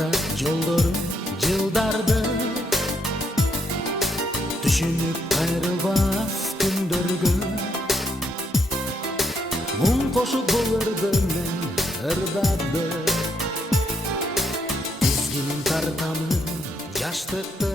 тарта жолдору жылдарды түшүнүп кайрылбас күндөргө муң кошуп бул ырды мен ырдады тизгинин тартамын жаштыкты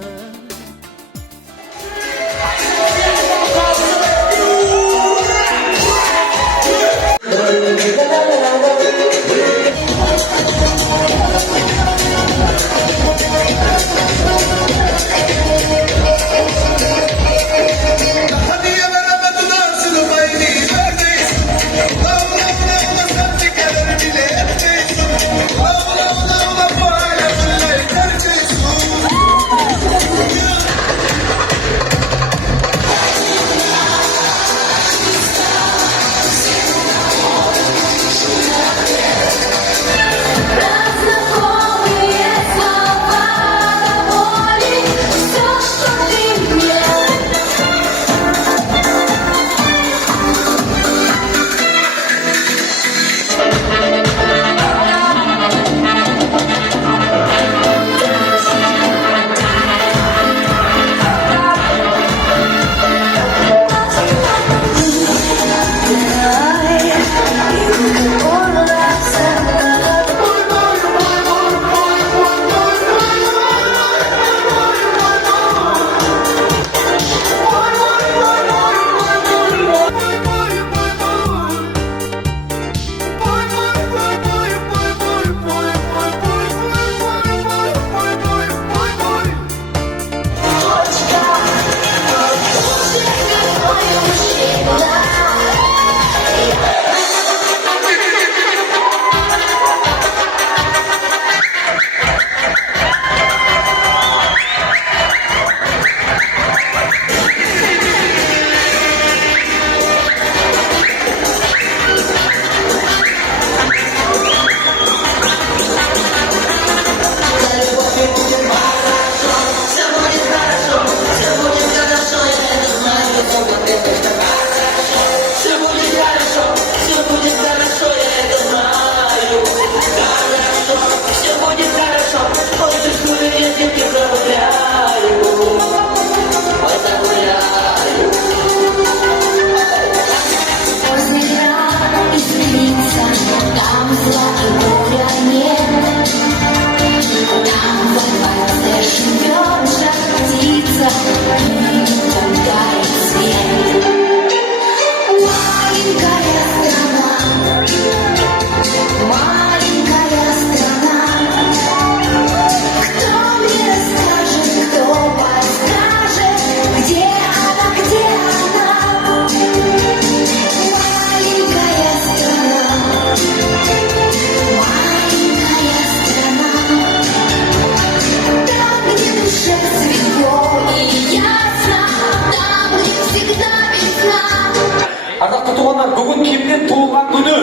Ардақты туғандар, бүгін кімнен туылған күні?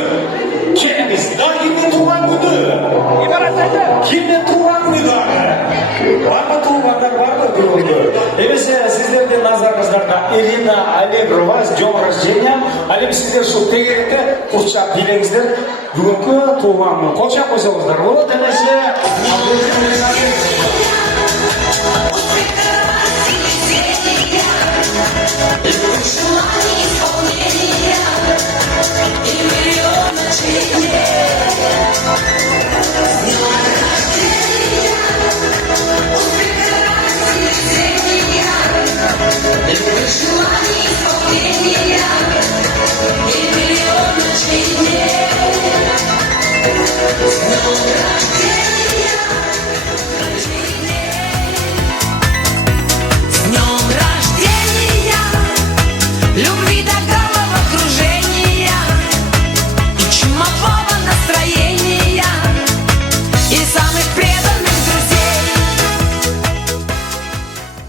Келіңіз, кімнен туған күні? Кімнен туған күні дағы? Бар ма туылғандар, бар ма бүгінгі? Емесе сіздерден назарыңыздарда Ирина Аллегрова с днем рождения. Әлем сіздер шул тегеректе қошчақ билеңіздер. Бүгінгі туған күні. Қошчақ қойсаңыздар. Вот емесе